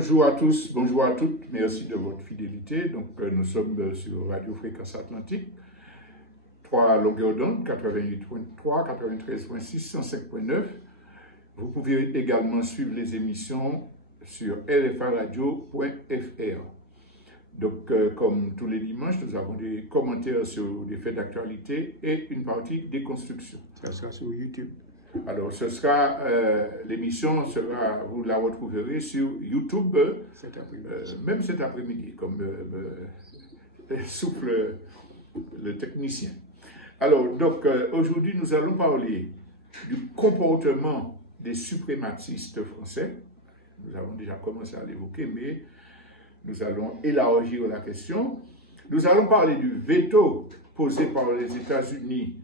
Bonjour à tous, bonjour à toutes, merci de votre fidélité. Donc, nous sommes sur Radio Fréquence Atlantique, 3 longueurs d'onde, 88.3, 93.6, 105.9. Vous pouvez également suivre les émissions sur rfaradio.fr. Donc, comme tous les dimanches, nous avons des commentaires sur des faits d'actualité et une partie des constructions. Ça sera sur YouTube. Alors, l'émission sera, vous la retrouverez sur YouTube, même cet après-midi, comme souffle le technicien. Alors, donc, aujourd'hui, nous allons parler du comportement des suprémacistes français. Nous avons déjà commencé à l'évoquer, mais nous allons élargir la question. Nous allons parler du veto posé par les États-Unis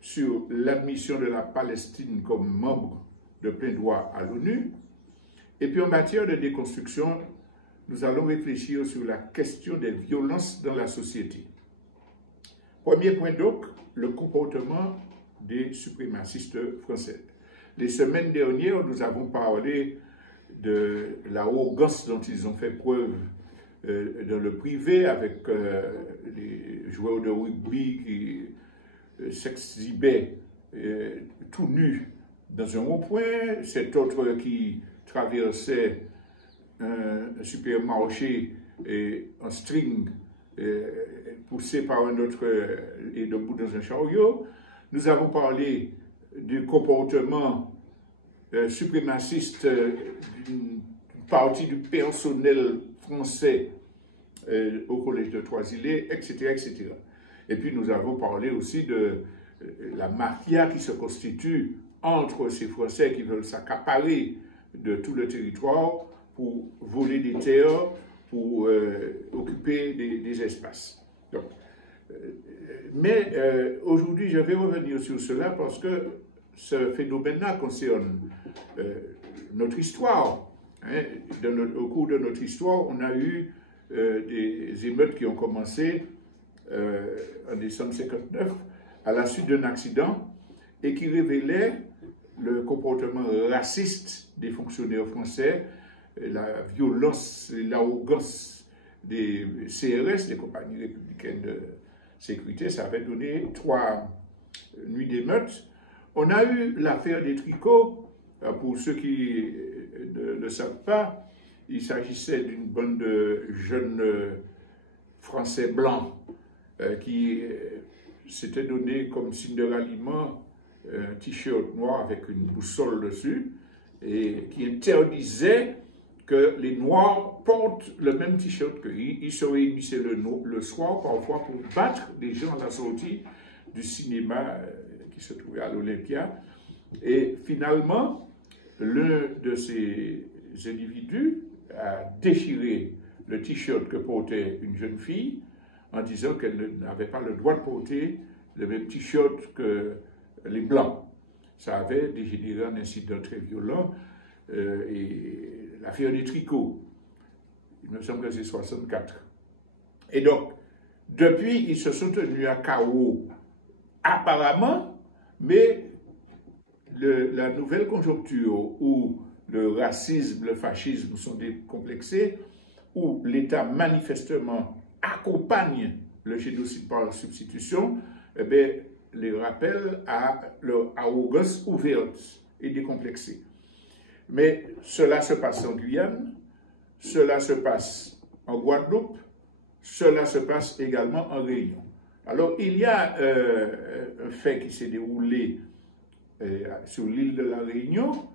sur l'admission de la Palestine comme membre de plein droit à l'ONU. Et puis en matière de déconstruction, nous allons réfléchir sur la question des violences dans la société. Premier point donc, le comportement des suprémacistes français. Les semaines dernières, nous avons parlé de l'arrogance dont ils ont fait preuve dans le privé avec les joueurs de rugby qui s'exhibait tout nu dans un rond-point, cet autre qui traversait un supermarché en string poussé par un autre et debout dans un chariot. Nous avons parlé du comportement suprémaciste d'une partie du personnel français au collège de Trois-Îlets, etc., etc. Et puis nous avons parlé aussi de la mafia qui se constitue entre ces Français qui veulent s'accaparer de tout le territoire pour voler des terres, pour occuper des espaces. Donc, aujourd'hui, je vais revenir sur cela parce que ce phénomène-là concerne notre histoire. Hein. Au cours de notre histoire, on a eu des émeutes qui ont commencé en décembre 1959, à la suite d'un accident, et qui révélait le comportement raciste des fonctionnaires français, la violence et l'arrogance des CRS, des compagnies républicaines de sécurité. Ça avait donné 3 nuits d'émeutes. On a eu l'affaire des tricots. Pour ceux qui ne le savent pas, il s'agissait d'une bande de jeunes Français blancs qui s'était donné comme signe de ralliement un t-shirt noir avec une boussole dessus et qui interdisait que les Noirs portent le même t-shirt qu'eux. Ils se réunissaient le soir parfois pour battre des gens à la sortie du cinéma qui se trouvait à l'Olympia. Et finalement, l'un de ces individus a déchiré le t-shirt que portait une jeune fille en disant qu'elle n'avait pas le droit de porter le même t-shirt que les Blancs. Ça avait dégénéré en incident très violent, et l'affaire des tricots, il me semble que c'est 64. Et donc, depuis, ils se sont tenus à carreau, apparemment, mais la nouvelle conjoncture où le racisme, le fascisme sont décomplexés, où l'État manifestement accompagne le génocide par substitution, eh bien, les rappelle à leur arrogance ouverte et décomplexée. Mais cela se passe en Guyane, cela se passe en Guadeloupe, cela se passe également en Réunion. Alors, il y a un fait qui s'est déroulé sur l'île de la Réunion,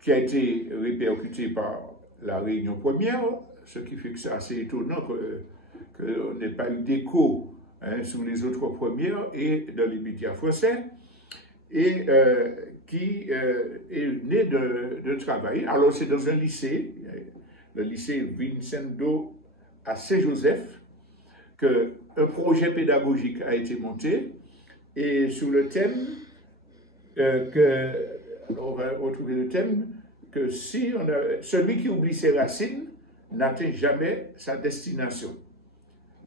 qui a été répercuté par la Réunion première, ce qui fait que c'est assez étonnant qu'on n'ait pas eu d'écho sur les autres premières et dans les médias français, et qui est né de travail. Alors c'est dans un lycée, le lycée Vincendo à Saint-Joseph, qu'un projet pédagogique a été monté, et sur le thème, on va retrouver le thème, que celui qui oublie ses racines n'atteint jamais sa destination.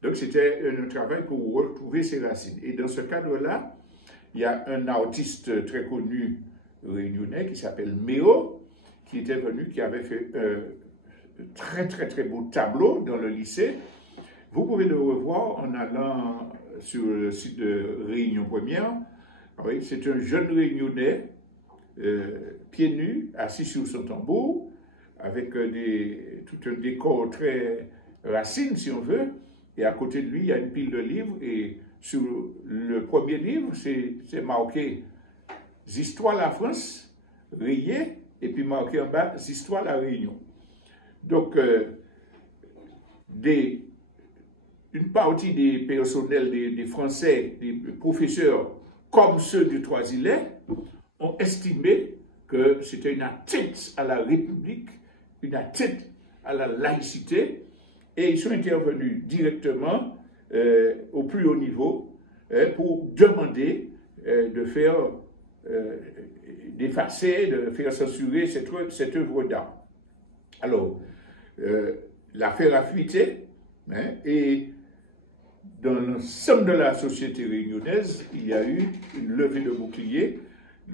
Donc c'était un travail pour retrouver ses racines. Et dans ce cadre-là, il y a un artiste très connu réunionnais qui s'appelle Méo, qui était venu, qui avait fait très très très beau tableau dans le lycée. Vous pouvez le revoir en allant sur le site de Réunion Première. Oui, c'est un jeune réunionnais, pieds nus, assis sur son tambour, avec tout un décor très racine, si on veut. Et à côté de lui, il y a une pile de livres. Et sur le premier livre, c'est marqué « Histoire de la France », rayé, et puis marqué en bas « Histoire de la Réunion ». Donc, une partie des personnels, des Français, des professeurs, comme ceux du Trois-Îlets, ont estimé que c'était une atteinte à la République, une atteinte à la laïcité, et ils sont intervenus directement au plus haut niveau pour demander de faire d'effacer, de faire censurer cette œuvre d'art. Alors, l'affaire a fuité, hein, et dans l'ensemble de la société réunionnaise, il y a eu une levée de boucliers.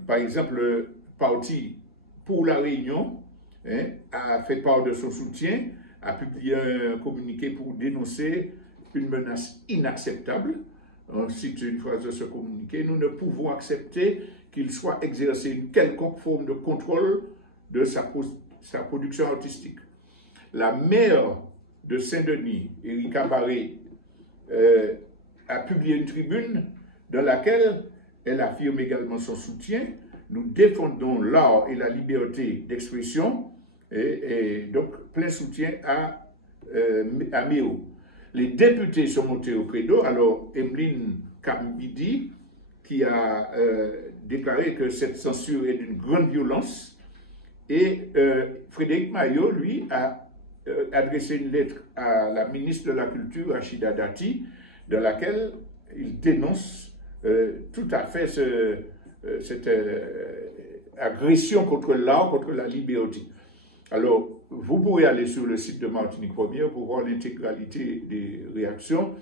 Par exemple, le parti pour la Réunion a fait part de son soutien, a publié un communiqué pour dénoncer une menace inacceptable. On cite une phrase de ce communiqué: nous ne pouvons accepter qu'il soit exercé une quelconque forme de contrôle de sa production artistique. La maire de Saint-Denis, Erika Barré, a publié une tribune dans laquelle elle affirme également son soutien. Nous défendons l'art et la liberté d'expression, et donc plein soutien à Méo. Les députés sont montés au credo. Alors, Emeline Kambidi, qui a déclaré que cette censure est d'une grande violence, et Frédéric Maillot, lui, a adressé une lettre à la ministre de la Culture, Rachida Dati, dans laquelle il dénonce tout à fait cette agression contre l'art, contre la liberté. Alors, vous pouvez aller sur le site de Martinique Première pour voir l'intégralité des réactions.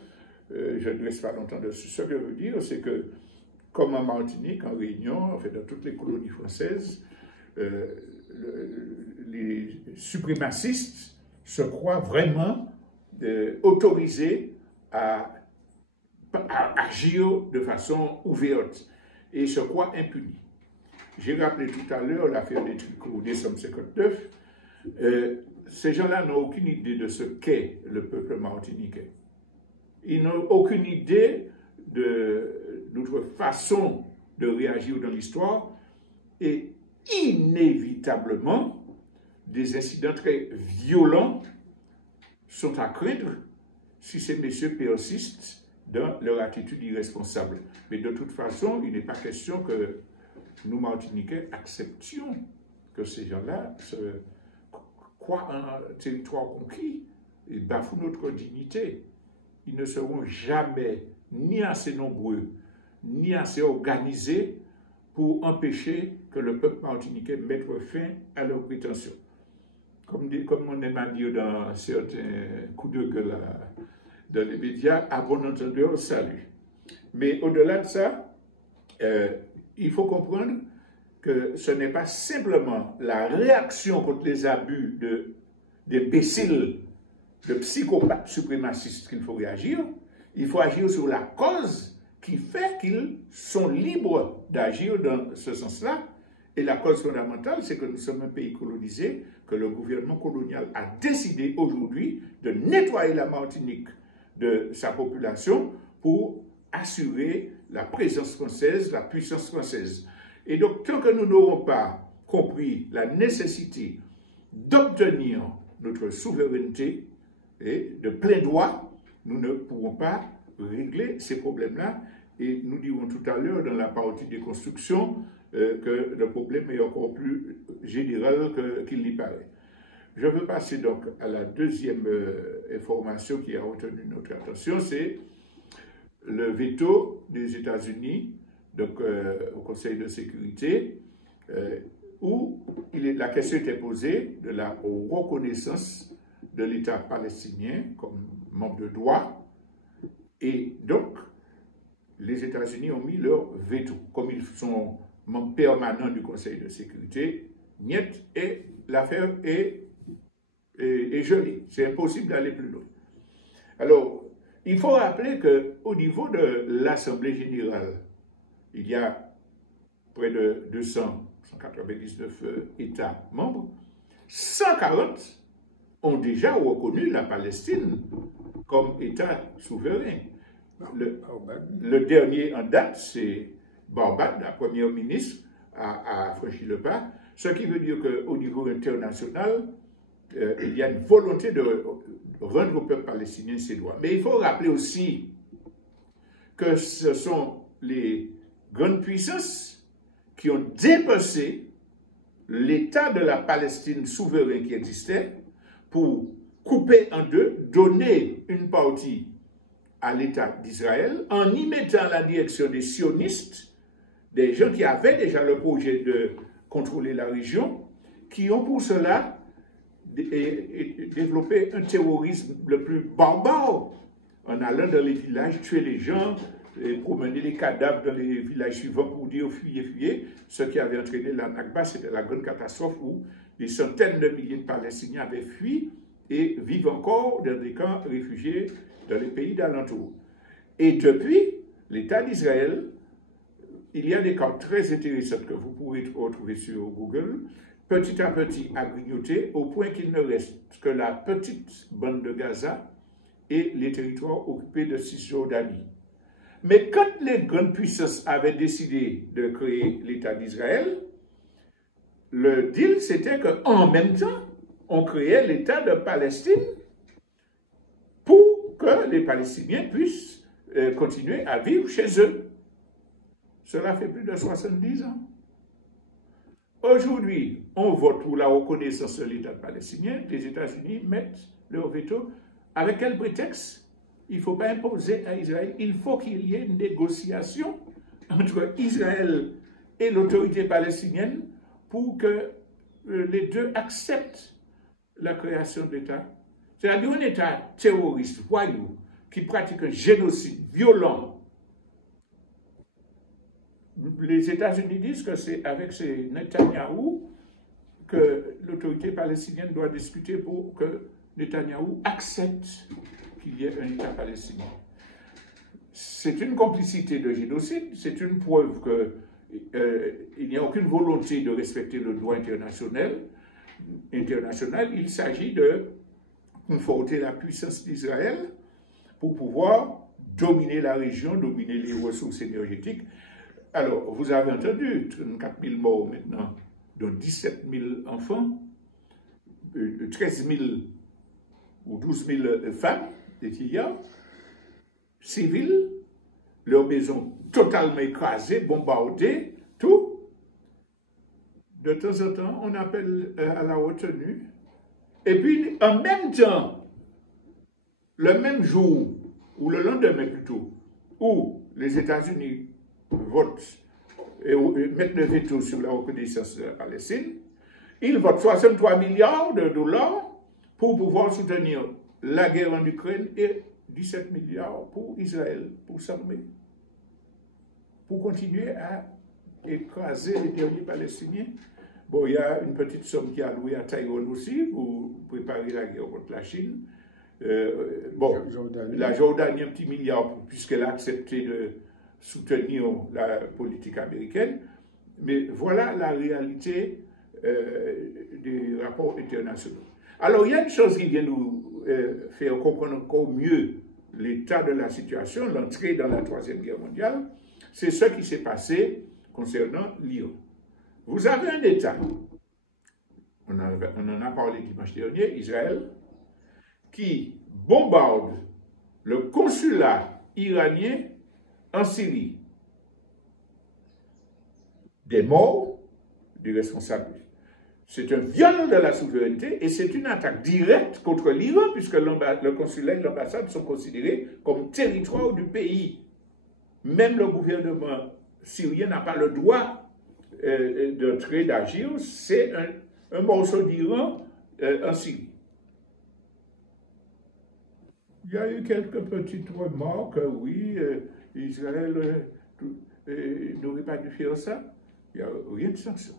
Je ne reste pas longtemps dessus. Ce que je veux dire, c'est que, comme en Martinique, en Réunion, en fait, dans toutes les colonies françaises, les suprémacistes se croient vraiment autorisés à agir de façon ouverte et se croient impunis. J'ai rappelé tout à l'heure l'affaire des tricots décembre 59. Ces gens-là n'ont aucune idée de ce qu'est le peuple martiniquais. Ils n'ont aucune idée de notre façon de réagir dans l'histoire, et inévitablement, des incidents très violents sont à craindre si ces messieurs persistent dans leur attitude irresponsable. Mais de toute façon, il n'est pas question que nous, Martiniquais, acceptions que ces gens-là croient un territoire conquis et bafouent notre dignité. Ils ne seront jamais ni assez nombreux, ni assez organisés pour empêcher que le peuple martiniquais mette fin à leurs prétentions. Comme on aime à dire dans certains coups de gueule dans les médias, à bon entendeur, salut. Mais au-delà de ça, il faut comprendre que ce n'est pas simplement la réaction contre les abus d'imbéciles, de psychopathes suprémacistes qu'il faut réagir. Il faut agir sur la cause qui fait qu'ils sont libres d'agir dans ce sens-là. Et la cause fondamentale, c'est que nous sommes un pays colonisé, que le gouvernement colonial a décidé aujourd'hui de nettoyer la Martinique de sa population pour assurer la présence française, la puissance française. Et donc, tant que nous n'aurons pas compris la nécessité d'obtenir notre souveraineté et de plein droit, nous ne pourrons pas régler ces problèmes-là. Et nous dirons tout à l'heure dans la partie des constructions que le problème est encore plus général qu'il n'y paraît. Je veux passer donc à la deuxième information qui a retenu notre attention, c'est le veto des États-Unis donc, au Conseil de sécurité, où la question était posée de la reconnaissance de l'État palestinien comme membre de droit. Et donc, les États-Unis ont mis leur veto. Comme ils sont membres permanents du Conseil de sécurité, niet, et l'affaire est est gelé. C'est impossible d'aller plus loin. Alors, il faut rappeler qu'au niveau de l'Assemblée générale, il y a près de 199 États membres. 140 ont déjà reconnu la Palestine comme État souverain. Le dernier en date, c'est Barbade, la première ministre, a franchi le pas, ce qui veut dire qu'au niveau international, il y a une volonté de rendre au peuple palestinien ses droits. Mais il faut rappeler aussi que ce sont les grandes puissances qui ont dépassé l'État de la Palestine souverain qui existait pour couper en deux, donner une partie à l'État d'Israël en y mettant la direction des sionistes, des gens qui avaient déjà le projet de contrôler la région, qui ont pour cela développé un terrorisme le plus barbare, en allant dans les villages, tuer les gens, et promener les cadavres dans les villages suivants pour dire fuyez, fuyez. Ce qui avait entraîné la Nakba, c'était la grande catastrophe où des centaines de milliers de Palestiniens avaient fui et vivent encore dans des camps réfugiés dans les pays d'alentour. Et depuis, l'État d'Israël, il y a des cartes très intéressantes que vous pourrez retrouver sur Google, petit à petit à grignoter, au point qu'il ne reste que la petite bande de Gaza et les territoires occupés de Cisjordanie. Mais quand les grandes puissances avaient décidé de créer l'État d'Israël, le deal c'était qu'en même temps, on créait l'État de Palestine pour que les Palestiniens puissent continuer à vivre chez eux. Cela fait plus de 70 ans. Aujourd'hui, on vote pour la reconnaissance de l'État palestinien. Les États-Unis mettent leur veto. Avec quel prétexte? Il ne faut pas imposer à Israël. Il faut qu'il y ait une négociation entre Israël et l'autorité palestinienne pour que les deux acceptent la création d'État. C'est-à-dire un État terroriste, voyou, qui pratique un génocide violent. Les États-Unis disent que c'est avec ces Netanyahou que l'autorité palestinienne doit discuter pour que Netanyahou accepte qu'il y ait un État palestinien. C'est une complicité de génocide, c'est une preuve qu'il n'y a aucune volonté de respecter le droit international. Il s'agit de conforter la puissance d'Israël pour pouvoir dominer la région, dominer les ressources énergétiques. Alors, vous avez entendu, 34 000 morts maintenant, dont 17 000 enfants, 13 000 ou 12 000 femmes, des fillards, civils, leurs maisons totalement écrasées, bombardées, tout. De temps en temps, on appelle à la retenue. Et puis, en même temps, le même jour, ou le lendemain plutôt, où les États-Unis votent et mettent le veto sur la reconnaissance de la Palestine, ils votent 63 milliards de dollars pour pouvoir soutenir la guerre en Ukraine et 17 milliards pour Israël, pour s'armer, pour continuer à écraser les derniers Palestiniens. Bon, il y a une petite somme qui est allouée à Taïwan aussi pour préparer la guerre contre la Chine. La Jordanie, un petit milliard, puisqu'elle a accepté de soutenir la politique américaine. Mais voilà la réalité des rapports internationaux. Alors, il y a une chose qui vient nous faire comprendre encore mieux l'état de la situation, l'entrée dans la Troisième Guerre mondiale, c'est ce qui s'est passé concernant l'Iran. Vous avez un État, on en a parlé dimanche dernier, Israël, qui bombarde le consulat iranien en Syrie. Des morts, des responsables. C'est un viol de la souveraineté et c'est une attaque directe contre l'Iran puisque le consulat et l'ambassade sont considérés comme territoire du pays. Même le gouvernement syrien n'a pas le droit d'entrer, d'agir. C'est un morceau d'Iran en Syrie. Il y a eu quelques petites remarques, oui, Israël n'aurait pas dû faire ça. Il n'y a rien de sanction.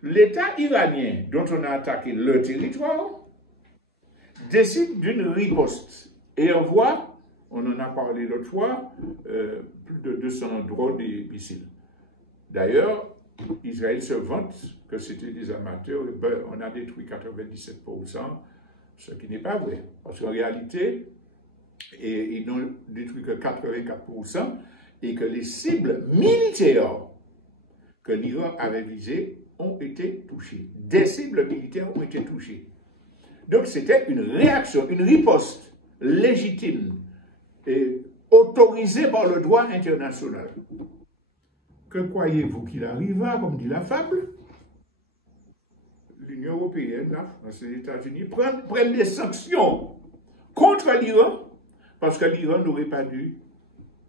L'État iranien, dont on a attaqué le territoire, décide d'une riposte et envoie, on en a parlé l'autre fois, plus de 200 drones et missiles. D'ailleurs, Israël se vante que c'était des amateurs, et ben, on a détruit 97%, ce qui n'est pas vrai. Parce qu'en réalité, ils n'ont détruit que 84%, et que les cibles militaires que l'Iran avait visées ont été touchées. Des cibles militaires ont été touchées. Donc c'était une réaction, une riposte légitime et autorisée par le droit international. Que croyez-vous qu'il arriva, comme dit la fable? L'Union européenne, la France, les États-Unis prennent des sanctions contre l'Iran parce que l'Iran n'aurait pas dû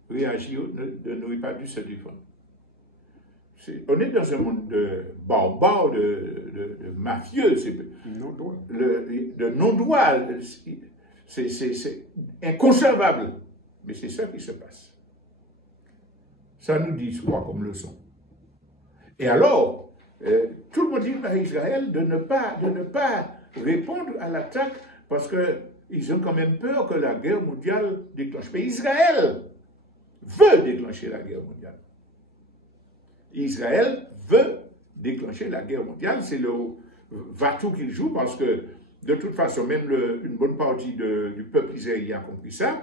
réagir, n'aurait pas dû se défendre. On est dans un monde de barbares, de mafieux, de non-droit. C'est inconcevable. Mais c'est ça qui se passe. Ça nous dit quoi comme leçon? Et alors, tout le monde dit à Israël de ne pas répondre à l'attaque parce qu'ils ont quand même peur que la guerre mondiale déclenche. Mais Israël veut déclencher la guerre mondiale. Israël veut déclencher la guerre mondiale. C'est le va-tout qu'il joue parce que, de toute façon, même une bonne partie du peuple israélien a compris ça.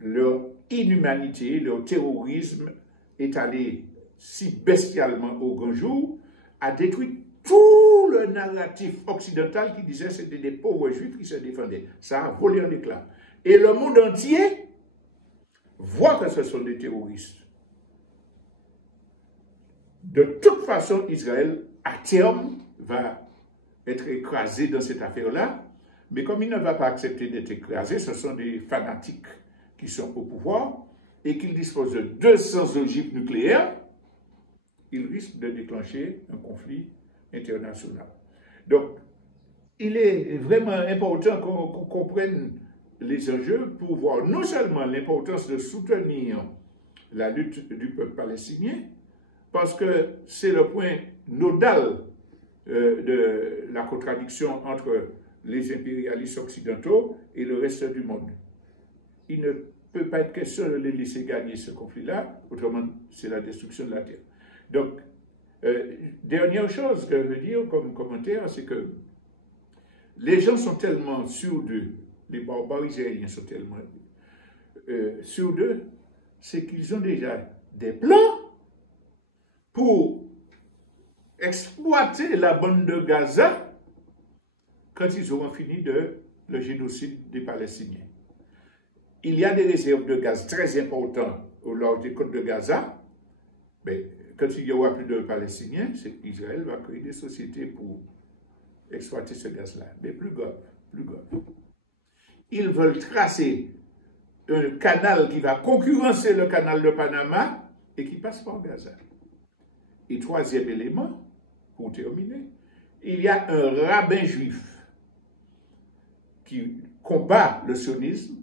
Leur inhumanité, leur terrorisme est allé si bestialement au grand jour, a détruit tout le narratif occidental qui disait que c'était des pauvres juifs qui se défendaient. Ça a volé en éclats. Et le monde entier voit que ce sont des terroristes. De toute façon, Israël, à terme, va être écrasé dans cette affaire-là, mais comme il ne va pas accepter d'être écrasé, ce sont des fanatiques qui sont au pouvoir et qu'ils disposent de 200 ogives nucléaires, ils risquent de déclencher un conflit international. Donc, il est vraiment important qu'on comprenne les enjeux pour voir non seulement l'importance de soutenir la lutte du peuple palestinien, parce que c'est le point nodal de la contradiction entre les impérialistes occidentaux et le reste du monde. Il ne peut pas être question de les laisser gagner ce conflit-là, autrement c'est la destruction de la terre. Donc, dernière chose que je veux dire comme commentaire, c'est que les gens sont tellement sûrs d'eux, les barbares israéliens sont tellement sûrs d'eux, c'est qu'ils ont déjà des plans pour exploiter la bande de Gaza quand ils auront fini le génocide des Palestiniens. Il y a des réserves de gaz très importantes au large des côtes de Gaza, mais quand il n'y aura plus de Palestiniens, Israël va créer des sociétés pour exploiter ce gaz-là. Mais plus grave, plus grave. Ils veulent tracer un canal qui va concurrencer le canal de Panama et qui passe par Gaza. Et troisième élément, pour terminer, il y a un rabbin juif qui combat le sionisme,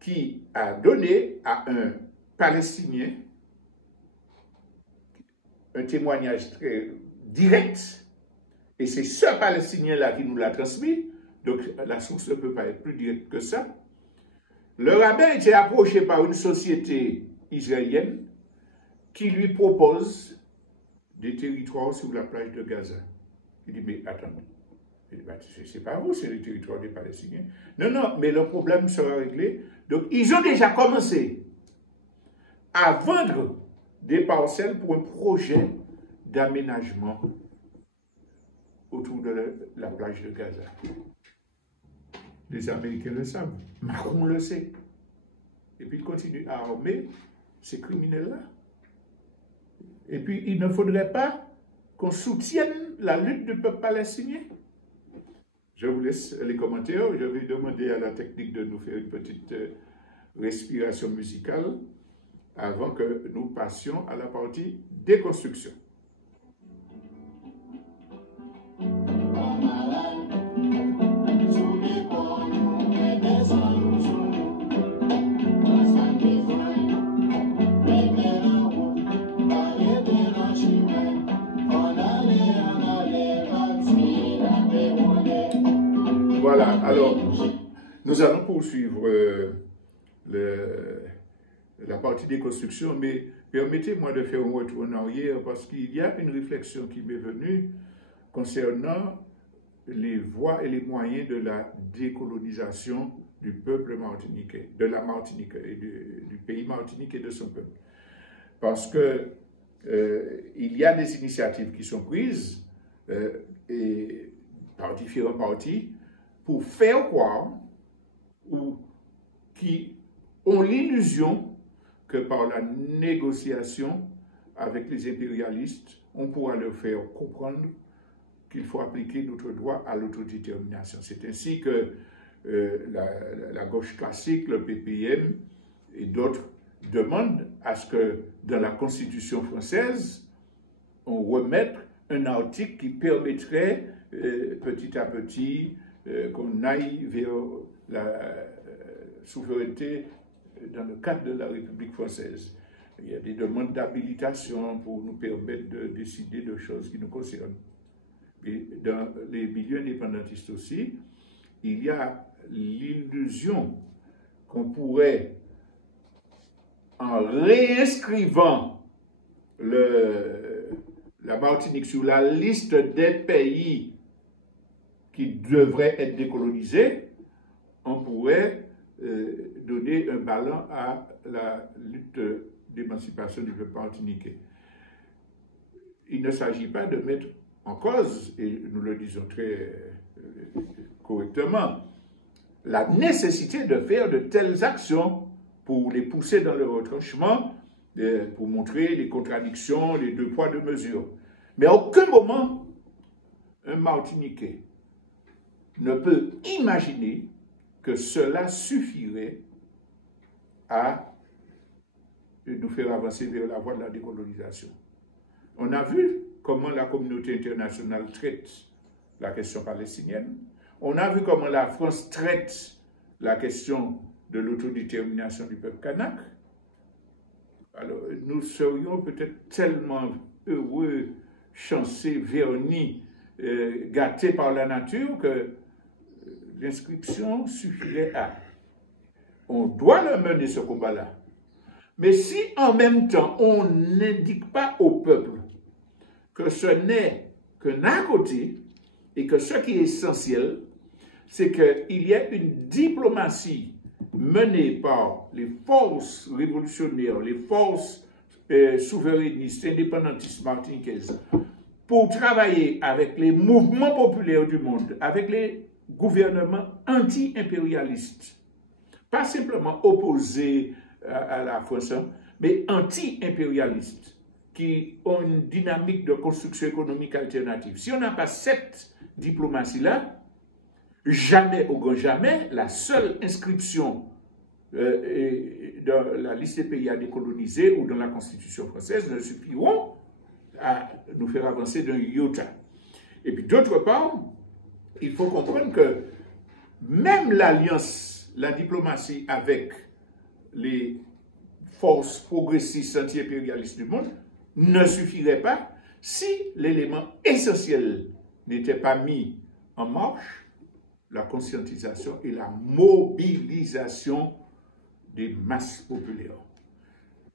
qui a donné à un Palestinien un témoignage très direct, et c'est ce Palestinien-là qui nous l'a transmis, donc la source ne peut pas être plus directe que ça. Le rabbin était approché par une société israélienne qui lui propose des territoires sur la plage de Gaza. Il dit, mais attendez, c'est pas vous, c'est le territoire des Palestiniens. Non, non, mais le problème sera réglé. Donc, ils ont déjà commencé à vendre des parcelles pour un projet d'aménagement autour de la plage de Gaza. Les Américains le savent, Macron le sait. Et puis, il continue à armer ces criminels-là. Et puis, il ne faudrait pas qu'on soutienne la lutte du peuple palestinien. Je vous laisse les commentaires. Je vais demander à la technique de nous faire une petite respiration musicale avant que nous passions à la partie déconstruction. Alors, nous allons poursuivre la partie des constructions, mais permettez-moi de faire un retour en arrière parce qu'il y a une réflexion qui m'est venue concernant les voies et les moyens de la décolonisation du peuple martiniquais, de la Martinique et du pays Martinique et de son peuple. Parce que il y a des initiatives qui sont prises et par différents partis pour faire croire ou qui ont l'illusion que par la négociation avec les impérialistes, on pourra leur faire comprendre qu'il faut appliquer notre droit à l'autodétermination. C'est ainsi que la gauche classique, le PPM et d'autres demandent à ce que dans la Constitution française, on remette un article qui permettrait petit à petit qu'on aille vers la souveraineté dans le cadre de la République française. Il y a des demandes d'habilitation pour nous permettre de décider de choses qui nous concernent. Et dans les milieux indépendantistes aussi, il y a l'illusion qu'on pourrait, en réinscrivant la Martinique sur la liste des pays qui devraient être décolonisés, on pourrait donner un ballon à la lutte d'émancipation du peuple martiniquais. Il ne s'agit pas de mettre en cause, et nous le disons très correctement, la nécessité de faire de telles actions pour les pousser dans le retranchement, pour montrer les contradictions, les deux poids, deux mesures. Mais à aucun moment, un Martiniquais ne peut imaginer que cela suffirait à nous faire avancer vers la voie de la décolonisation. On a vu comment la communauté internationale traite la question palestinienne. On a vu comment la France traite la question de l'autodétermination du peuple kanak. Alors, nous serions peut-être tellement heureux, chanceux, vernis, gâtés par la nature que l'inscription suffirait à. On doit le mener ce combat-là. Mais si en même temps on n'indique pas au peuple que ce n'est qu'un à côté et que ce qui est essentiel, c'est qu'il y a une diplomatie menée par les forces révolutionnaires, les forces souverainistes, indépendantistes martiniquaises, pour travailler avec les mouvements populaires du monde, avec les gouvernements anti-impérialistes, pas simplement opposés à la France, mais anti-impérialistes, qui ont une dynamique de construction économique alternative. Si on n'a pas cette diplomatie-là, jamais, au grand jamais, la seule inscription dans la liste des pays à décoloniser ou dans la Constitution française ne suffiront à nous faire avancer d'un iota. Et puis d'autre part, il faut comprendre que même l'alliance, la diplomatie avec les forces progressistes anti-impérialistes du monde ne suffirait pas si l'élément essentiel n'était pas mis en marche, la conscientisation et la mobilisation des masses populaires.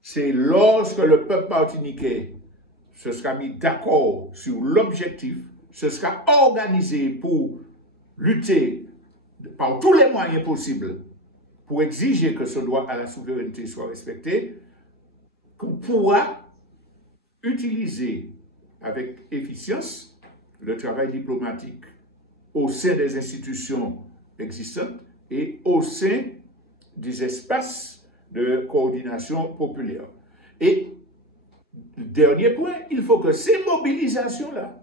C'est lorsque le peuple martiniquais se sera mis d'accord sur l'objectif, se sera organisé pour lutter par tous les moyens possibles pour exiger que ce droit à la souveraineté soit respecté, qu'on pourra utiliser avec efficience le travail diplomatique au sein des institutions existantes et au sein des espaces de coordination populaire. Et, dernier point, il faut que ces mobilisations-là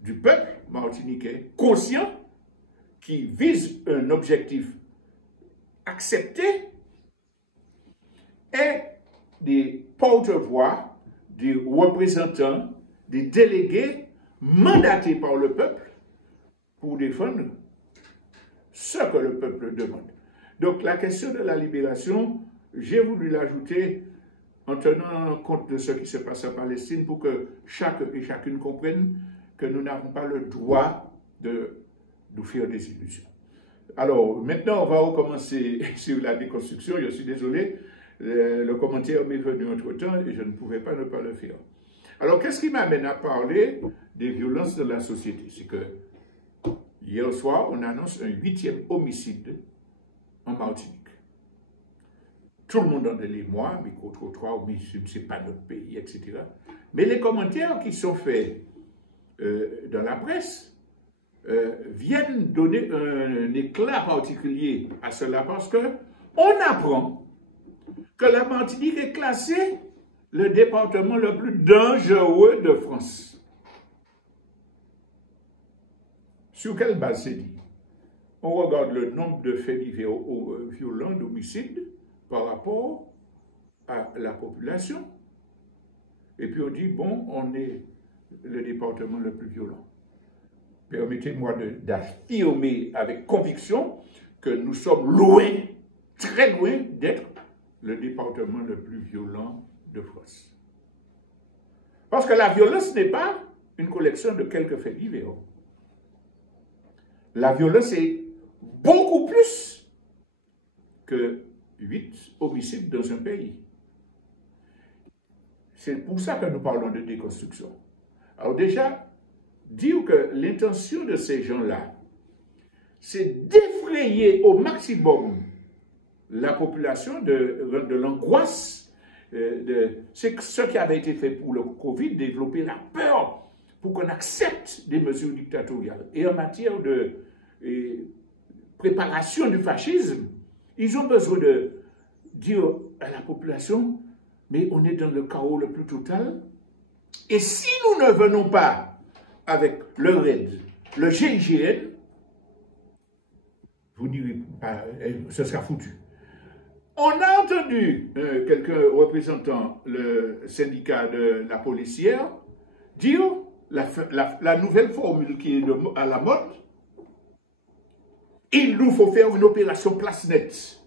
du peuple martiniquais conscient qui vise un objectif accepté aient des porte-voix, des représentants, des délégués mandatés par le peuple pour défendre ce que le peuple demande. Donc la question de la libération, j'ai voulu l'ajouter en tenant compte de ce qui se passe en Palestine pour que chacun et chacune comprenne que nous n'avons pas le droit de nous faire des illusions. Alors, maintenant, on va recommencer sur la déconstruction. Je suis désolé, le commentaire m'est venu entre-temps et je ne pouvais pas ne pas le faire. Alors, qu'est-ce qui m'amène à parler des violences de la société? C'est que hier soir, on annonce un 8e homicide en Martinique. Tout le monde en est l'émoi, micro-trottoir, mais ce n'est pas notre pays, etc. Mais les commentaires qui sont faits dans la presse viennent donner un éclat particulier à cela parce que on apprend que la Martinique est classée le département le plus dangereux de France. Sur quelle base c'est dit? On regarde le nombre de faits violents, d'homicides par rapport à la population. Et puis on dit, bon, on est le département le plus violent. Permettez-moi d'affirmer avec conviction que nous sommes loin, très loin d'être le département le plus violent de France. Parce que la violence n'est pas une collection de quelques faits divers. La violence est beaucoup plus que 8 homicides dans un pays. C'est pour ça que nous parlons de déconstruction. Alors déjà, dire que l'intention de ces gens-là, c'est d'effrayer au maximum la population de l'angoisse. C'est ce qui avait été fait pour le Covid, développer la peur pour qu'on accepte des mesures dictatoriales. Et en matière de préparation du fascisme, ils ont besoin de dire à la population, mais on est dans le chaos le plus total. Et si nous ne venons pas avec le RAID, le GIGN, vous direz, ce sera foutu. On a entendu quelqu'un représentant le syndicat de la policière dire la nouvelle formule qui est à la mode, il nous faut faire une opération place nette.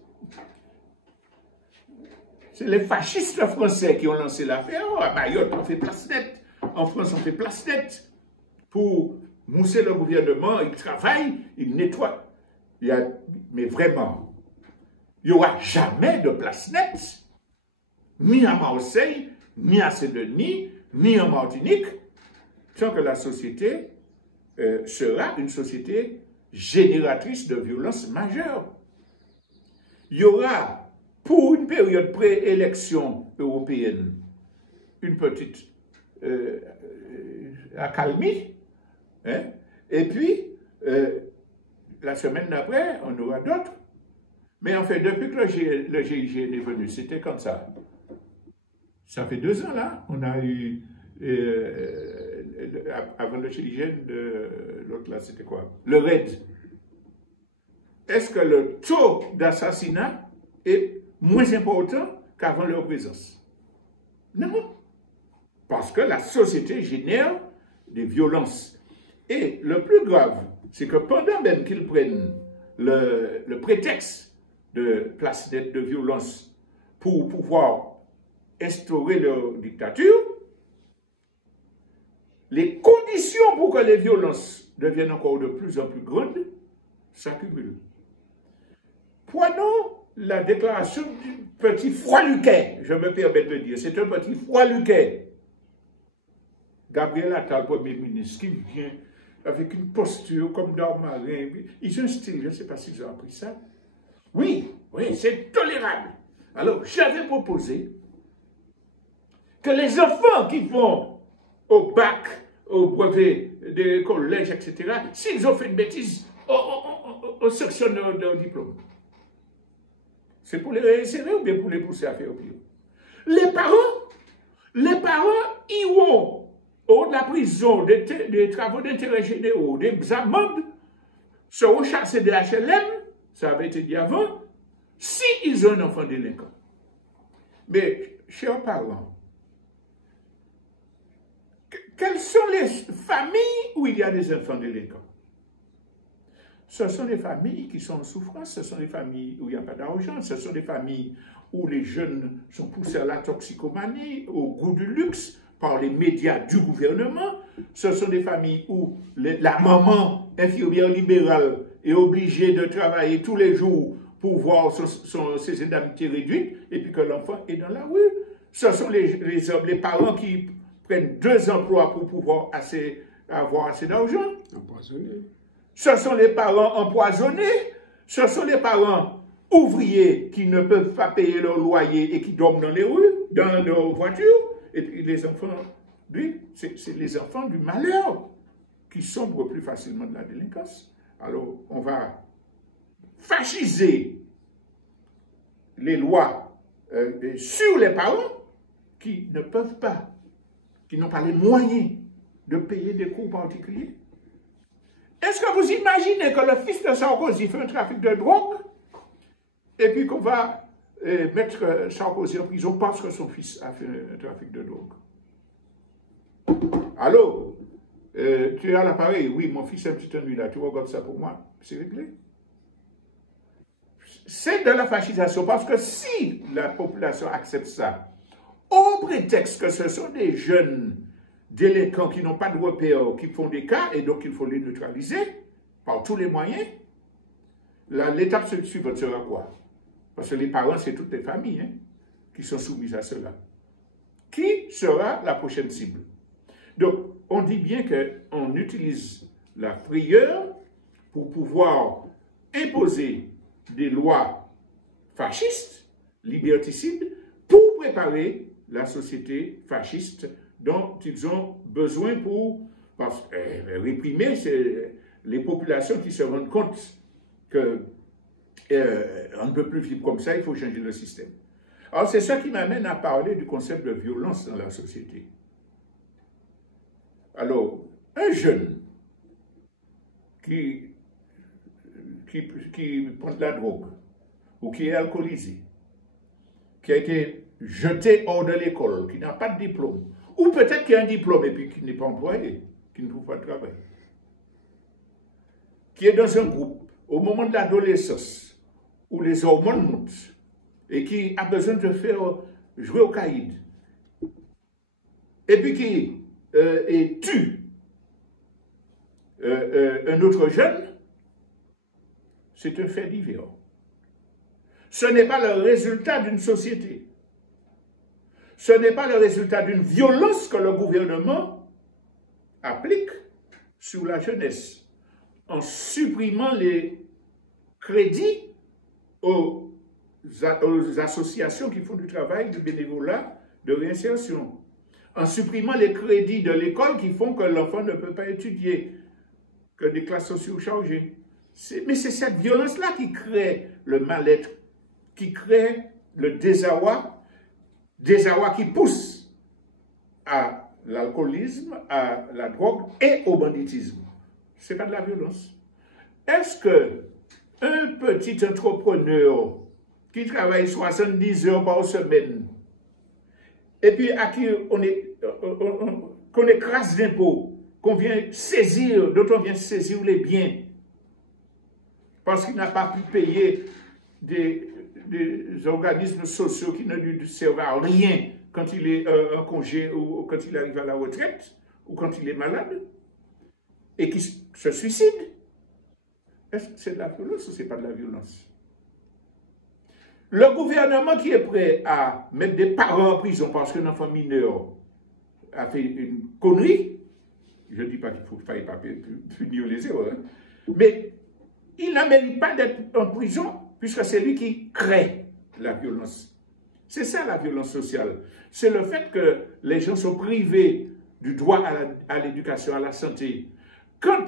C'est les fascistes français qui ont lancé l'affaire. À Mayotte, on fait place nette. En France, on fait place nette. Pour mousser le gouvernement, ils travaillent, ils nettoient. Mais vraiment, il n'y aura jamais de place nette, ni à Marseille, ni à Saint-Denis, ni en Martinique, sans que la société sera une société génératrice de violences majeures. Il y aura, pour une période pré-élection européenne, une petite accalmie, hein? Et puis, la semaine d'après, on aura d'autres. Mais en fait, depuis que le GIGN est venu, c'était comme ça. Ça fait 2 ans, là, on a eu, avant le GIGN, l'autre là, c'était quoi? Le RAID. Est-ce que le taux d'assassinat est moins important qu'avant leur présence? Non. Parce que la société génère des violences. Et le plus grave, c'est que pendant même qu'ils prennent le prétexte de place nette de violence pour pouvoir instaurer leur dictature, les conditions pour que les violences deviennent encore de plus en plus grandes s'accumulent. Prenons la déclaration du petit Froiluquet, je me permets de dire, c'est un petit Froiluquet. Gabriel Attal, Premier ministre, qui vient avec une posture comme d'Armarin. Ils ont un style, je ne sais pas s'ils ont appris ça. Oui, c'est tolérable. Alors, j'avais proposé que les enfants qui vont au bac, au brevet des collèges, etc., s'ils ont fait une bêtise, on sanctionne leur diplôme. C'est pour les réinsérer ou bien pour les pousser à faire pire? Les parents iront au de la prison, des travaux d'intérêt généraux, des amendes, seront chassés de HLM, ça avait été dit avant, s'ils ont un enfant délinquant. Mais, chers parents, quelles sont les familles où il y a des enfants délinquants? Ce sont des familles qui sont en souffrance, ce sont des familles où il n'y a pas d'argent, ce sont des familles où les jeunes sont poussés à la toxicomanie, au goût du luxe, par les médias du gouvernement. Ce sont des familles où la maman infirmière libérale est obligée de travailler tous les jours pour voir ses indemnités réduites, et puis que l'enfant est dans la rue. Ce sont les hommes, les parents qui prennent 2 emplois pour pouvoir avoir assez d'argent. Empoisonné. Ce sont les parents empoisonnés. Ce sont les parents ouvriers qui ne peuvent pas payer leur loyer et qui dorment dans les rues, dans leurs voitures. Et puis les enfants, lui, c'est les enfants du malheur qui sombrent plus facilement de la délinquance. Alors, on va fasciser les lois sur les parents qui ne peuvent pas, qui n'ont pas les moyens de payer des cours particuliers. Est-ce que vous imaginez que le fils de Sarkozy fait un trafic de drogue et puis qu'on va mettre Sarkozy en prison parce que son fils a fait un trafic de drogue? Allô? Tu es à l'appareil? Oui, mon fils a un petit ennui là. Tu regardes ça pour moi? C'est réglé. C'est de la fascisation parce que si la population accepte ça, au prétexte que ce sont des jeunes délinquants qui n'ont pas de repères, qui font des cas, et donc il faut les neutraliser par tous les moyens, l'étape suivante sera quoi? Parce que les parents, c'est toutes les familles qui sont soumises à cela. Qui sera la prochaine cible? Donc, on dit bien qu'on utilise la frayeur pour pouvoir imposer des lois fascistes, liberticides, pour préparer la société fasciste dont ils ont besoin pour réprimer les populations qui se rendent compte qu'on ne peut plus vivre comme ça, il faut changer le système. Alors c'est ça qui m'amène à parler du concept de violence dans la société. Alors, un jeune qui prend de la drogue ou qui est alcoolisé, qui a été jeté hors de l'école, qui n'a pas de diplôme, ou peut-être qui a un diplôme et puis qui n'est pas employé, qui ne trouve pas de travail, qui est dans un groupe au moment de l'adolescence où les hormones montent et qui a besoin de faire jouer au caïd, et puis qui tue un autre jeune, c'est un fait divers. Ce n'est pas le résultat d'une société. Ce n'est pas le résultat d'une violence que le gouvernement applique sur la jeunesse en supprimant les crédits aux associations qui font du travail, du bénévolat, de réinsertion, en supprimant les crédits de l'école qui font que l'enfant ne peut pas étudier, que des classes sont surchargées. Mais c'est cette violence-là qui crée le mal-être, qui crée le désarroi qui pousse à l'alcoolisme, à la drogue et au banditisme. Ce n'est pas de la violence. Est-ce qu'un petit entrepreneur qui travaille 70 heures par semaine et puis à qui qu'on écrase d'impôts, qu'on vient saisir, dont on vient saisir les biens, parce qu'il n'a pas pu payer des organismes sociaux qui ne lui servent à rien quand il est en congé ou quand il arrive à la retraite ou quand il est malade et qui se suicide? Est-ce que c'est de la violence ou c'est pas de la violence? Le gouvernement qui est prêt à mettre des parents en prison parce qu'un enfant mineur a fait une connerie, je ne dis pas qu'il ne faille pas punir les erreurs, mais il ne mérite pas d'être en prison puisque c'est lui qui crée la violence. C'est ça la violence sociale. C'est le fait que les gens sont privés du droit à l'éducation, à la santé. Quand,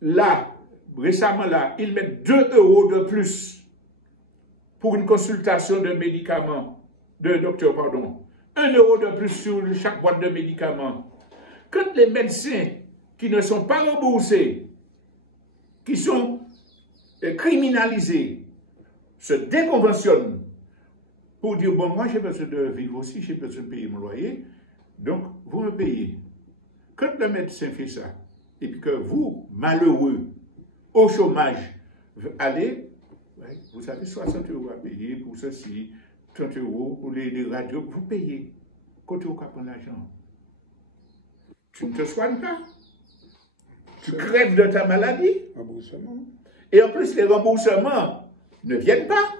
là, récemment, là, ils mettent 2 € de plus pour une consultation de médicaments, de docteur, pardon, 1 € de plus sur chaque boîte de médicaments. Quand les médecins qui ne sont pas remboursés, qui sont criminalisés, se déconventionnent pour dire, bon, moi j'ai besoin de vivre aussi, j'ai besoin de payer mon loyer, donc vous me payez. Quand le médecin fait ça, et puis que vous, malheureux, au chômage, allez, vous avez 60 € à payer pour ceci, 30 € pour les radios, vous payez. Côté au cap l'argent. Tu ne te soignes pas. Tu crèves de ta maladie. Remboursement. Et en plus, les remboursements ne viennent pas.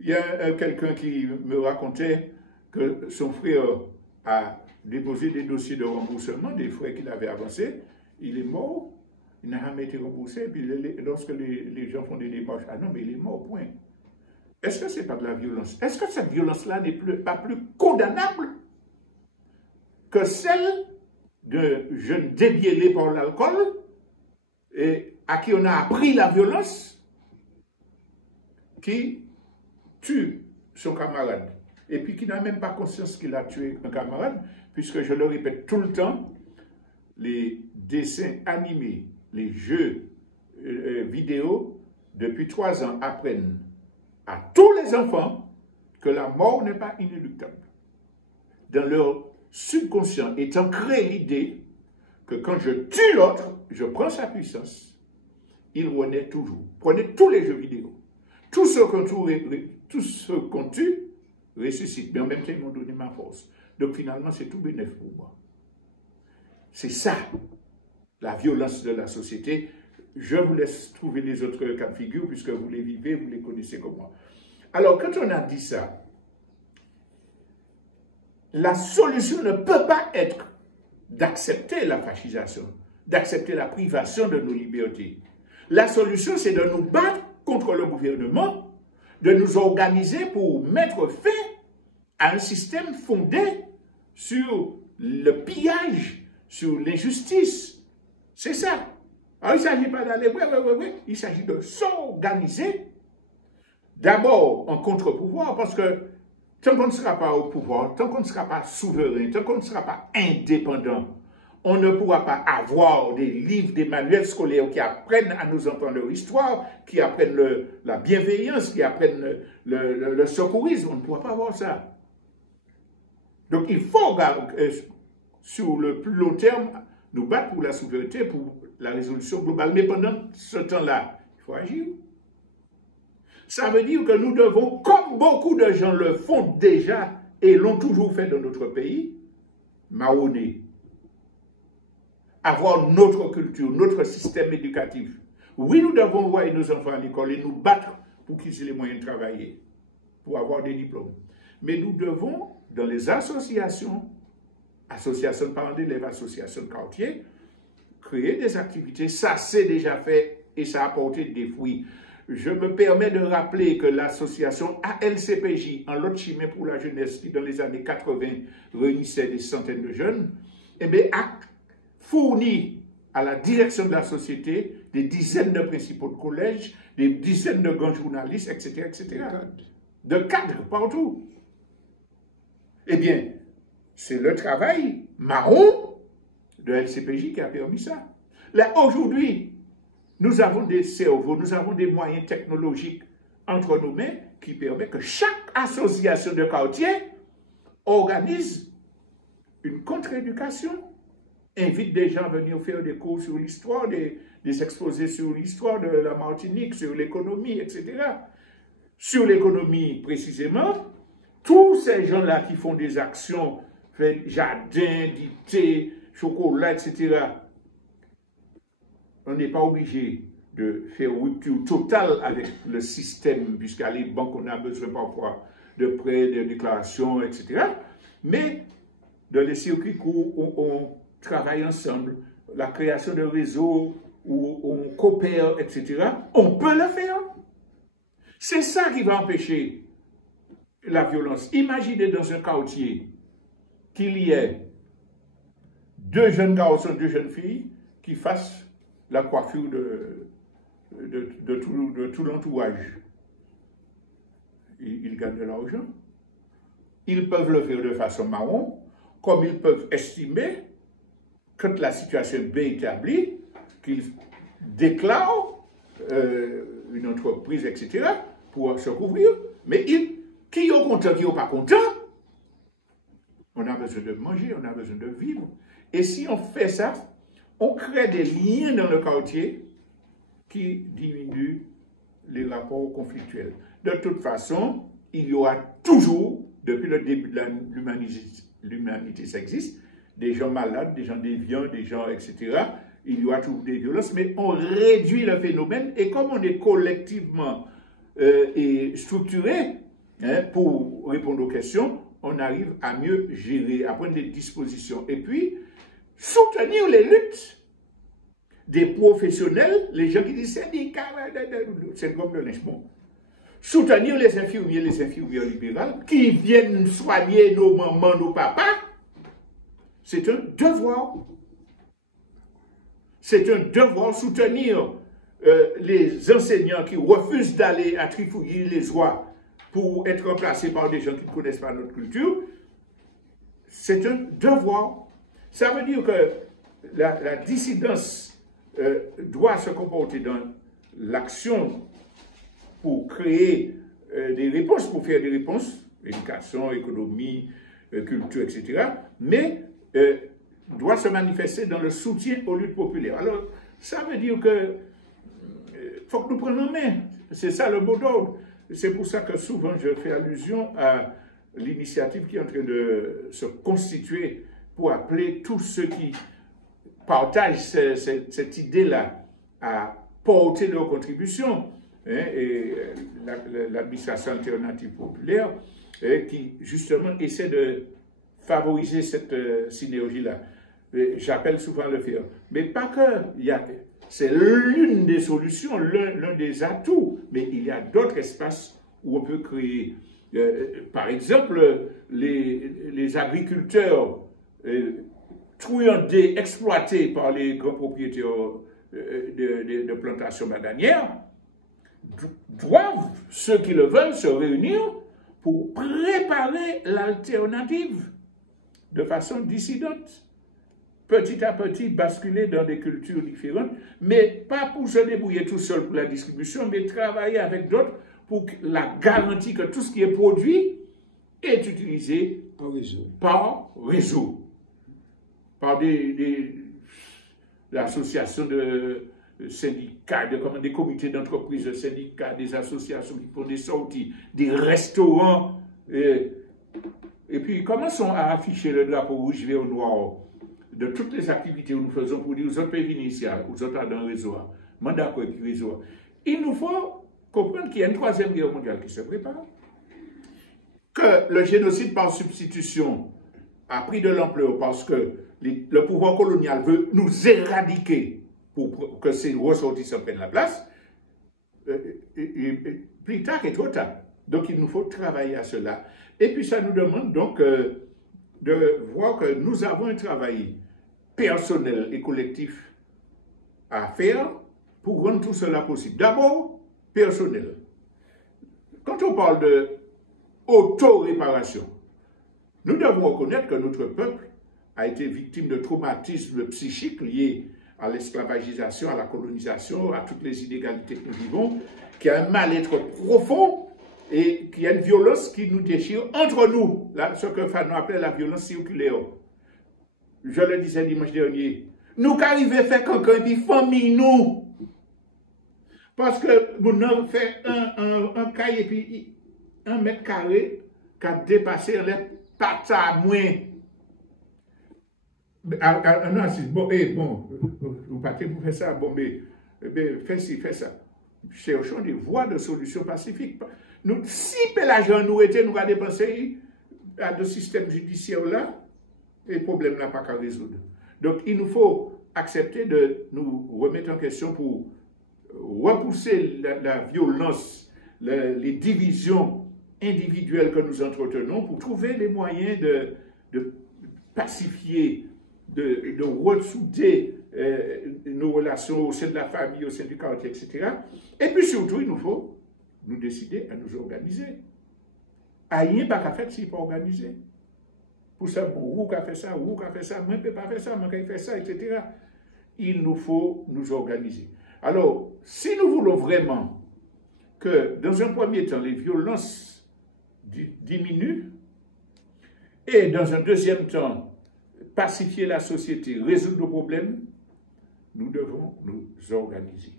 Il y a quelqu'un qui me racontait que son frère a déposé des dossiers de remboursement des frais qu'il avait avancés. Il est mort, il n'a jamais été remboursé. Puis lorsque les gens font des démarches, ah non, mais il est mort, point. Est-ce que ce n'est pas de la violence? Est-ce que cette violence-là n'est pas plus condamnable que celle de jeunes débiellés par l'alcool et à qui on a appris la violence, qui tue son camarade et puis qui n'a même pas conscience qu'il a tué un camarade, puisque je le répète tout le temps, les dessins animés, les jeux vidéo, depuis 3 ans, apprennent à tous les enfants que la mort n'est pas inéluctable. Dans leur subconscient est ancrée l'idée que quand je tue l'autre, je prends sa puissance. Il renaît toujours. Prenez tous les jeux vidéo. Tout ce qu'on tue ressuscite. Mais en même temps, ils m'ont donné ma force. Donc finalement, c'est tout bénéfique pour moi. C'est ça, la violence de la société. Je vous laisse trouver les autres cas de figure, puisque vous les vivez, vous les connaissez comme moi. Alors, quand on a dit ça, la solution ne peut pas être d'accepter la fascisation, d'accepter la privation de nos libertés. La solution, c'est de nous battre contre le gouvernement, de nous organiser pour mettre fin à un système fondé sur le pillage, sur l'injustice. C'est ça. Alors, il ne s'agit pas d'aller, il s'agit de s'organiser, d'abord en contre-pouvoir, parce que tant qu'on ne sera pas au pouvoir, tant qu'on ne sera pas souverain, tant qu'on ne sera pas indépendant, on ne pourra pas avoir des livres, des manuels scolaires qui apprennent à nos enfants leur histoire, qui apprennent la bienveillance, qui apprennent le secourisme. On ne pourra pas avoir ça. Donc il faut, sur le plus long terme, nous battre pour la souveraineté, pour la résolution globale. Mais pendant ce temps-là, il faut agir. Ça veut dire que nous devons, comme beaucoup de gens le font déjà et l'ont toujours fait dans notre pays, marronner, avoir notre culture, notre système éducatif. Oui, nous devons envoyer nos enfants à l'école et nous battre pour qu'ils aient les moyens de travailler, pour avoir des diplômes. Mais nous devons, dans les associations, associations de parents d'élèves, associations de quartier, créer des activités. Ça, c'est déjà fait et ça a apporté des fruits. Je me permets de rappeler que l'association ALCPJ, en lot chemin pour la jeunesse, qui dans les années 80 réunissait des centaines de jeunes, eh bien, a fourni à la direction de la société des dizaines de principaux de collèges, des dizaines de grands journalistes, etc., etc. De cadres partout. Eh bien, c'est le travail marron de LCPJ qui a permis ça. Là, aujourd'hui, nous avons des cerveaux, nous avons des moyens technologiques entre nos mains qui permettent que chaque association de quartier organise une contre-éducation, invite des gens à venir faire des cours sur l'histoire, des exposés sur l'histoire de la Martinique, sur l'économie, etc. Sur l'économie précisément, tous ces gens-là qui font des actions, fait jardin, du thé, chocolat, etc., on n'est pas obligé de faire rupture totale avec le système, puisqu'à les banques, on a besoin parfois de prêts, de déclarations, etc. Mais dans les circuits courts, on travaille ensemble, la création de réseaux où on coopère, etc., on peut le faire. C'est ça qui va empêcher la violence. Imaginez dans un quartier qu'il y ait 2 jeunes garçons, 2 jeunes filles qui fassent la coiffure de tout l'entourage. Ils gagnent de l'argent. Ils peuvent le faire de façon marron, comme ils peuvent estimer, quand la situation est bien établie, qu'ils déclarent une entreprise, etc., pour se couvrir. Mais qui est content, qui n'est pas content, on a besoin de manger, on a besoin de vivre. Et si on fait ça, on crée des liens dans le quartier qui diminuent les rapports conflictuels. De toute façon, il y aura toujours, depuis le début de l'humanité, ça existe, des gens malades, des gens déviants, des gens, etc. Il y aura toujours des violences, mais on réduit le phénomène et comme on est collectivement et structuré hein, pour répondre aux questions, on arrive à mieux gérer, à prendre des dispositions. Et puis, soutenir les luttes des professionnels, les gens qui disent syndicat, c'est comme le lynchement. Soutenir les infirmières libérales qui viennent soigner nos mamans, nos papas, c'est un devoir. C'est un devoir soutenir les enseignants qui refusent d'aller à trifouiller les oies pour être remplacés par des gens qui ne connaissent pas notre culture. C'est un devoir. Ça veut dire que la dissidence doit se comporter dans l'action pour créer des réponses, pour faire des réponses, éducation, économie, culture, etc., mais doit se manifester dans le soutien aux luttes populaires. Alors, ça veut dire que faut que nous prenions en main. C'est ça le mot d'ordre. C'est pour ça que souvent je fais allusion à l'initiative qui est en train de se constituer pour appeler tous ceux qui partagent cette idée-là à porter leur contribution. Hein, et l'administration alternative populaire qui justement essaie de favoriser cette synergie-là. J'appelle souvent le faire. Mais pas que. C'est l'une des solutions, l'un des atouts, mais il y a d'autres espaces où on peut créer. Par exemple, les agriculteurs truandés, exploités par les grands propriétaires de plantations bananières, doivent, ceux qui le veulent, se réunir pour préparer l'alternative de façon dissidente. Petit à petit, basculer dans des cultures différentes, mais pas pour se débrouiller tout seul pour la distribution, mais travailler avec d'autres pour la garantie que tout ce qui est produit est utilisé par réseau, par des associations de syndicats, des comités d'entreprise, de syndicats, des associations qui font des sorties, des restaurants. Et puis, commençons à afficher le drapeau rouge, vert, noir de toutes les activités que nous faisons pour dire aux autres pays initiales, aux autres dans le réseau, mandat et puis réseau. Il nous faut comprendre qu'il y a une troisième guerre mondiale qui se prépare, que le génocide par substitution a pris de l'ampleur parce que le pouvoir colonial veut nous éradiquer pour que ces ressortissants prennent la place, et plus tard et trop tard. Donc il nous faut travailler à cela. Et puis ça nous demande donc de voir que nous avons un travail personnel et collectif à faire pour rendre tout cela possible. D'abord, personnel. Quand on parle de auto-réparation, nous devons reconnaître que notre peuple a été victime de traumatismes psychiques liés à l'esclavagisation, à la colonisation, à toutes les inégalités que nous vivons, qui a un mal-être profond et qui a une violence qui nous déchire entre nous, là, ce que Fanon appelait la violence circulaire. Je le disais dimanche dernier, nous qu'arrivons à faire quelqu'un qui famille nous. Parce que nous avons fait un cahier et puis 1 mètre carré qui a dépassé les pattes à moins. Non, si, bon, vous partez pour faire ça, bon, mais fais ci, fais ça. Cherchons des voies de solution pacifique. Nous, si l'argent nous était, nous avons dépensé à ce système judiciaire là, et le problème n'a pas qu'à résoudre. Donc, il nous faut accepter de nous remettre en question pour repousser la violence, les divisions individuelles que nous entretenons, pour trouver les moyens de pacifier, de ressouder nos relations au sein de la famille, au sein du quartier, etc. Et puis surtout, il nous faut nous décider à nous organiser. Rien pas qu'à faire s'il n'est pas organisé. Pour ça, vous qui fait ça, vous qui fait ça, moi je ne peux pas faire ça, moi qui fait ça, etc. Il nous faut nous organiser. Alors, si nous voulons vraiment que, dans un premier temps, les violences diminuent, et dans un deuxième temps, pacifier la société, résoudre nos problèmes, nous devons nous organiser.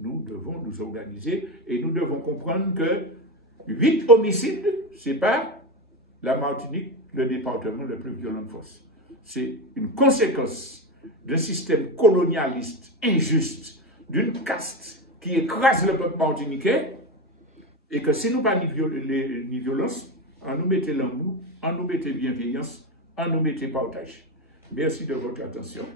Nous devons nous organiser et nous devons comprendre que 8 homicides, ce n'est pas la Martinique, le département le plus violent de force. c'est une conséquence d'un système colonialiste injuste, d'une caste qui écrase le peuple martiniquais, et que si nous pas ni violence, on nous mettait l'amour, on nous mettait bienveillance, on nous mettait partage. Merci de votre attention.